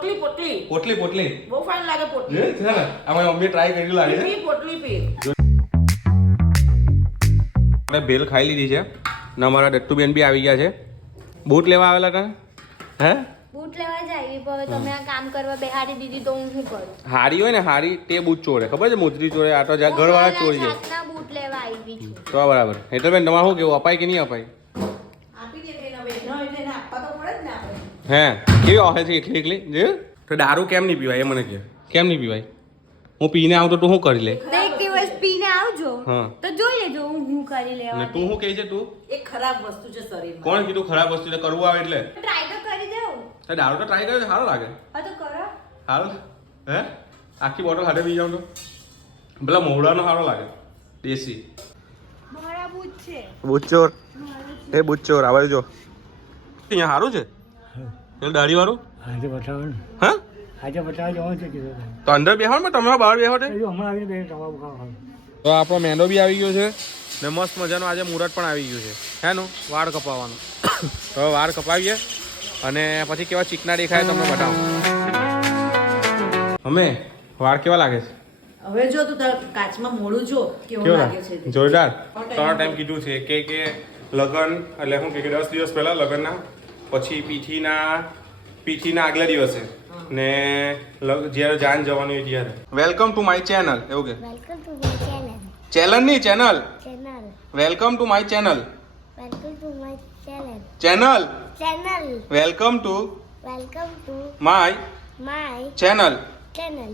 પોટલી પોટલી પોટલી પોટલી બહુ ફાઇન લાગે પોટલી છે ને અમે મમ્મી ટ્રાય કરી લાગે છે પોટલી પી આપણે ભેલ ખાઈ લીધી છે ને અમારા દટ્ટુબેન બી આવી ગયા છે બૂટ લેવા આવેલા હતા હે બૂટ લેવા જાય હવે તમે આ કામ કરવા બેહાડી દીધી તો હું શું કરું? હારી હોય ને હારી તે બૂટ ચોરે ખબર છે મોજરી ચોરે આ તો ઘરવાળા ચોરી જાય જાતના બૂટ લેવા આવી છું. તો બરાબર એટલે બેન તમારે શું કેવું અપાય કે નહીં અપાય આપી દે બેન હવે ન એટલે એને આપવા તો પડે જ ને આપણે હે કેવી ઓહે છે એકલી એકલી જે તો દારૂ કેમ નહીં પીવાય એ મને કહે કેમ નહીં પીવાય હું પીને આવું તો તું શું કરી લે તો એક દિવસ પીને આવજો હા તો જોઈ લેજો હું કરી લેવા ને તું શું કહે છે તું એ ખરાબ વસ્તુ છે શરીરમાં કોણ કીધું ખરાબ વસ્તુ એટલે કરવું આવે એટલે ટ્રાય તો કરી દેવું. તો દારૂ તો ટ્રાય કર્યો સારો લાગે હા તો કરો. સારું હે આખી બોટલ હાથે પી જાઉં તો પેલા મોહડાનો સારો લાગે દેશી મારા બૂટ છે. બુચ્ચોર એ બુચ્ચોર આવે જો અહીંયા સારું છે પેલું દાઢી વાળું આજે બતાવો ને હા આજે બતાવો જવાનું છે કીધું તો અંદર બેહો ને તમે બહાર બેહો તે હમણાં આવીને બે તમારું ખાવા તો આપણો મેંદો બી આવી ગયો છે ને મસ્ત મજાનો આજે મુહૂર્ત પણ આવી ગયું છે હેનું વાળ કપાવવાનું તો હવે વાળ કપાવીએ અને પછી કેવા ચીકના દેખાય તમને બતાવો અમે વાળ કેવા લાગે છે હવે જો તું તાર કાચમાં મોડું જો કેવું કેવા લાગે છે તે. જોરદાર ત્રણ ટાઈમ કીધું છે કે લગન એટલે શું કે 10 દિવસ પહેલા લગનના પછી પીઠીના આગલા દિવસે ને જ્યારે જાન જવાનું હોય ત્યારે વેલકમ ટુ માય ચેનલ એવું કે welcome to my channel. Channel નહીં channel channel. Welcome to my channel welcome to my channel. Channel channel. Welcome to welcome to my my channel channel.